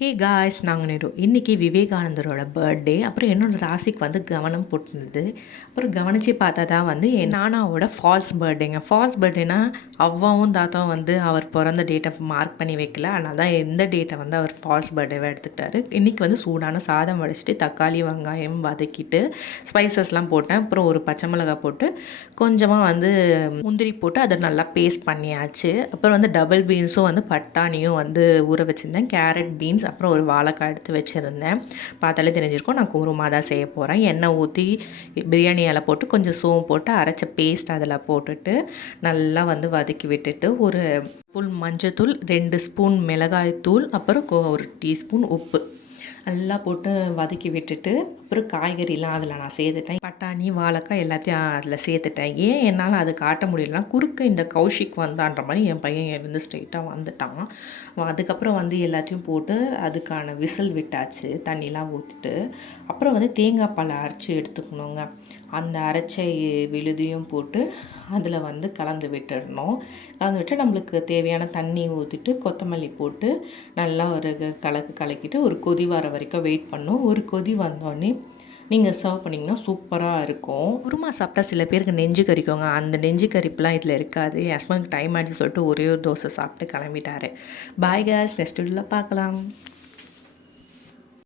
Hey guys நாங்கள் நேரு இன்றைக்கி விவேகானந்தரோட birthday. அப்புறம் என்னோட ராசிக்கு வந்து கவனம் போட்டுருந்தது. அப்புறம் கவனித்து பார்த்தா தான் வந்து என் நானாவோட ஃபால்ஸ் பர்த்டேங்க. ஃபால்ஸ் பர்த்டேனா அவ்வாவும் தாத்தாவும் வந்து அவர் பிறந்த டேட்டை மார்க் பண்ணி வைக்கல. அதனால தான் எந்த டேட்டை வந்து அவர் ஃபால்ஸ் பர்த்டேவாக எடுத்துக்கிட்டாரு. இன்றைக்கி வந்து சூடான சாதம் வடிச்சிட்டு தக்காளி வெங்காயம் வதக்கிட்டு ஸ்பைசஸ்லாம் போட்டேன். அப்புறம் ஒரு பச்சை மிளகாய் போட்டு கொஞ்சமாக வந்து முந்திரி போட்டு அதை நல்லா பேஸ்ட் பண்ணியாச்சு. அப்புறம் வந்து டபுள் பீன்ஸும் வந்து பட்டாணியும் வந்து ஊற வச்சுருந்தேன். கேரட் பீன்ஸ் அப்புறம் ஒரு வாழைக்காய் எடுத்து வச்சுருந்தேன். பார்த்தாலே தெரிஞ்சிருக்கும் நான் குருமா தான் செய்ய போகிறேன். எண்ணெய் ஊற்றி பிரியாணி இலை போட்டு கொஞ்சம் சோம்பு போட்டு அரைச்ச பேஸ்ட் அதில் போட்டுட்டு நல்லா வந்து வதக்கி விட்டுட்டு ஒரு ஸ்பூன் மஞ்சத்தூள் 2 ஸ்பூன் மிளகாய் தூள் அப்புறம் ஒரு டீஸ்பூன் உப்பு நல்லா போட்டு வதக்கி விட்டுட்டு அப்புறம் காய்கறிலாம் அதில் நான் சேர்த்துட்டேன். பட்டாணி வாழைக்காய் எல்லாத்தையும் அதில் சேர்த்துட்டேன். ஏன் என்னால் அது காட்ட முடியலன்னா குறுக்க இந்த கௌஷிக் வந்தான்ற மாதிரி என் பையன் இருந்து ஸ்ட்ரெயிட்டாக வந்துட்டான். அதுக்கப்புறம் வந்து எல்லாத்தையும் போட்டு அதுக்கான விசில் விட்டாச்சு தண்ணிலாம் ஊற்றிட்டு. அப்புறம் வந்து தேங்காய் பால் அரைச்சி எடுத்துக்கணுங்க. அந்த அரைச்ச விழுதியும் போட்டு அதில் வந்து கலந்து விட்டுடணும். கலந்து விட்டு நம்மளுக்கு தேவையான தண்ணி ஊற்றிட்டு கொத்தமல்லி போட்டு நல்லா ஒரு கலக்கிட்டு ஒரு கொதி வர வரைக்கும் வெயிட் பண்ணணும். ஒரு கொதி வந்தோடனே நீங்கள் சர்வ் பண்ணிங்கன்னா சூப்பராக இருக்கும். குருமா சாப்பிட்டா சில பேருக்கு நெஞ்சு கறிக்குங்க. அந்த நெஞ்சு கறிப்புலாம் இதில் இருக்காது. என் ஹஸ்பண்டுக்கு டைம் ஆகிடுச்சு சொல்லிட்டு ஒரே ஒரு தோசை சாப்பிட்டு கிளம்பிட்டாரு. பாய் கேஸ், நெக்ஸ்ட் வீடியோவில் பார்க்கலாம்.